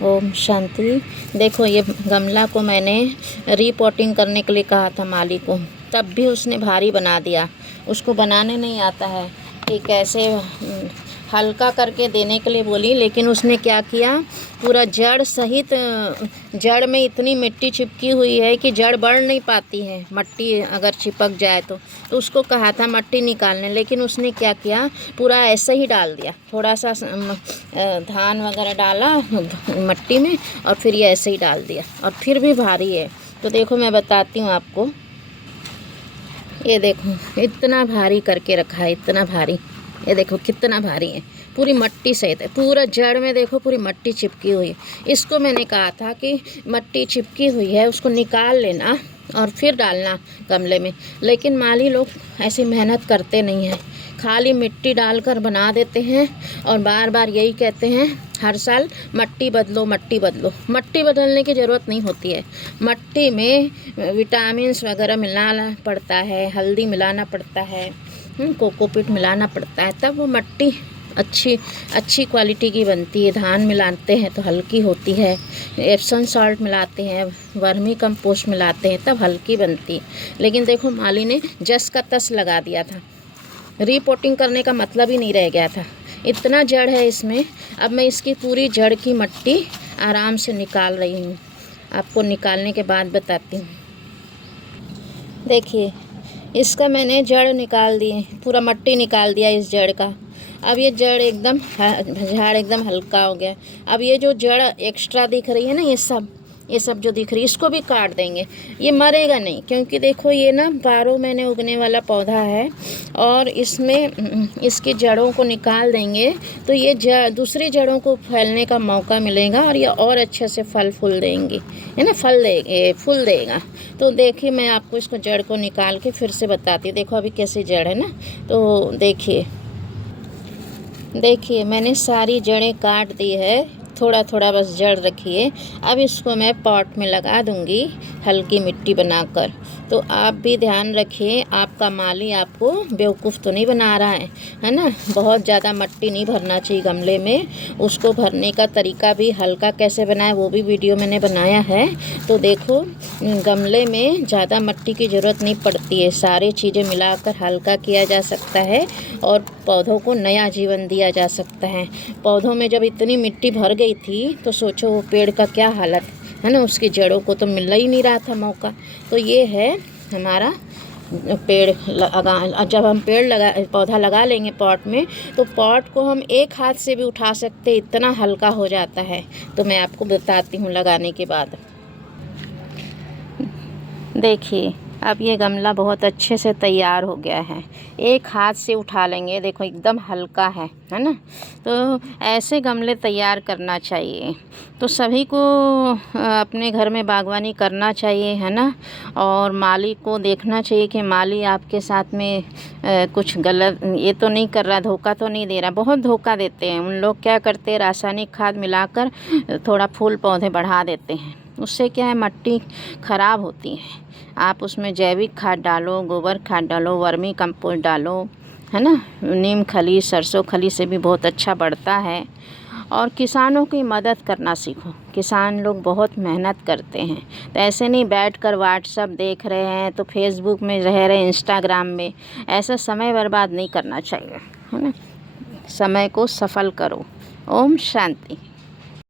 ओम शांति। देखो ये गमला को मैंने रीपॉटिंग करने के लिए कहा था माली को, तब भी उसने भारी बना दिया। उसको बनाने नहीं आता है कि कैसे हल्का करके देने के लिए बोली, लेकिन उसने क्या किया, पूरा जड़ सहित जड़ में इतनी मिट्टी चिपकी हुई है कि जड़ बढ़ नहीं पाती है। मिट्टी अगर चिपक जाए तो उसको कहा था मिट्टी निकालने, लेकिन उसने क्या किया, पूरा ऐसे ही डाल दिया। थोड़ा सा धान वगैरह डाला मिट्टी में और फिर ये ऐसे ही डाल दिया, और फिर भी भारी है। तो देखो मैं बताती हूँ आपको, ये देखो इतना भारी करके रखा है, इतना भारी। ये देखो कितना भारी है, पूरी मिट्टी सहित है। पूरा जड़ में देखो पूरी मिट्टी चिपकी हुई है। इसको मैंने कहा था कि मिट्टी चिपकी हुई है उसको निकाल लेना और फिर डालना गमले में, लेकिन माली लोग ऐसी मेहनत करते नहीं हैं, खाली मिट्टी डालकर बना देते हैं और बार बार यही कहते हैं हर साल मिट्टी बदलो मिट्टी बदलो। मिट्टी बदलने की ज़रूरत नहीं होती है। मिट्टी में विटामिन्स वगैरह मिलाना पड़ता है, हल्दी मिलाना पड़ता है, कोकोपीट मिलाना पड़ता है, तब वो मिट्टी अच्छी क्वालिटी की बनती है। धान मिलाते हैं तो हल्की होती है, एप्सम सॉल्ट मिलाते हैं, वर्मी कंपोस्ट मिलाते हैं, तब हल्की बनती है। लेकिन देखो माली ने जस का तस लगा दिया था, रीपोटिंग करने का मतलब ही नहीं रह गया था। इतना जड़ है इसमें। अब मैं इसकी पूरी जड़ की मिट्टी आराम से निकाल रही हूँ, आपको निकालने के बाद बताती हूँ। देखिए इसका मैंने जड़ निकाल दिए, पूरा मिट्टी निकाल दिया इस जड़ का। अब ये जड़ एकदम झाड़ एकदम हल्का हो गया। अब ये जो जड़ एक्स्ट्रा दिख रही है ना, ये सब जो दिख रही है, इसको भी काट देंगे। ये मरेगा नहीं, क्योंकि देखो ये ना 12 महीने उगने वाला पौधा है, और इसमें इसकी जड़ों को निकाल देंगे तो ये दूसरी जड़ों को फैलने का मौका मिलेगा और ये और अच्छे से फल फूल देंगे, है ना, फूल देगा। तो देखिए मैं आपको इसको जड़ को निकाल के फिर से बताती हूँ। देखो अभी कैसी जड़ है ना, तो देखिए मैंने सारी जड़ें काट दी है, थोड़ा थोड़ा बस जड़ रखी है। अब इसको मैं पॉट में लगा दूंगी हल्की मिट्टी बनाकर। तो आप भी ध्यान रखिए, आपका माली आपको बेवकूफ़ तो नहीं बना रहा है ना। बहुत ज़्यादा मिट्टी नहीं भरना चाहिए गमले में। उसको भरने का तरीका भी हल्का कैसे बनाए वो भी वीडियो मैंने बनाया है। तो देखो गमले में ज़्यादा मिट्टी की ज़रूरत नहीं पड़ती है, सारी चीज़ें मिलाकर हल्का किया जा सकता है और पौधों को नया जीवन दिया जा सकता है। पौधों में जब इतनी मिट्टी भर गई थी तो सोचो वो पेड़ का क्या हालत है ना, उसकी जड़ों को तो मिल ही नहीं रहा था मौका। तो ये है हमारा पेड़ जब हम पौधा लगा लेंगे पॉट में, तो पॉट को हम एक हाथ से भी उठा सकते, इतना हल्का हो जाता है। तो मैं आपको बताती हूँ लगाने के बाद। देखिए अब ये गमला बहुत अच्छे से तैयार हो गया है, एक हाथ से उठा लेंगे, देखो एकदम हल्का है ना। तो ऐसे गमले तैयार करना चाहिए। तो सभी को अपने घर में बागवानी करना चाहिए, है ना। और माली को देखना चाहिए कि माली आपके साथ में कुछ गलत ये तो नहीं कर रहा, धोखा तो नहीं दे रहा। बहुत धोखा देते हैं उन लोग, क्या करते हैं, रासायनिक खाद मिलाकर थोड़ा फूल पौधे बढ़ा देते हैं। उससे क्या है, मिट्टी ख़राब होती है। आप उसमें जैविक खाद डालो, गोबर खाद डालो, वर्मी कंपोस्ट डालो, है ना। नीम खली, सरसों खली से भी बहुत अच्छा बढ़ता है। और किसानों की मदद करना सीखो, किसान लोग बहुत मेहनत करते हैं। तो ऐसे नहीं बैठकर व्हाट्सएप देख रहे हैं तो फेसबुक में रह रहे, इंस्टाग्राम में, ऐसा समय बर्बाद नहीं करना चाहिए, है ना। समय को सफल करो। ओम शांति।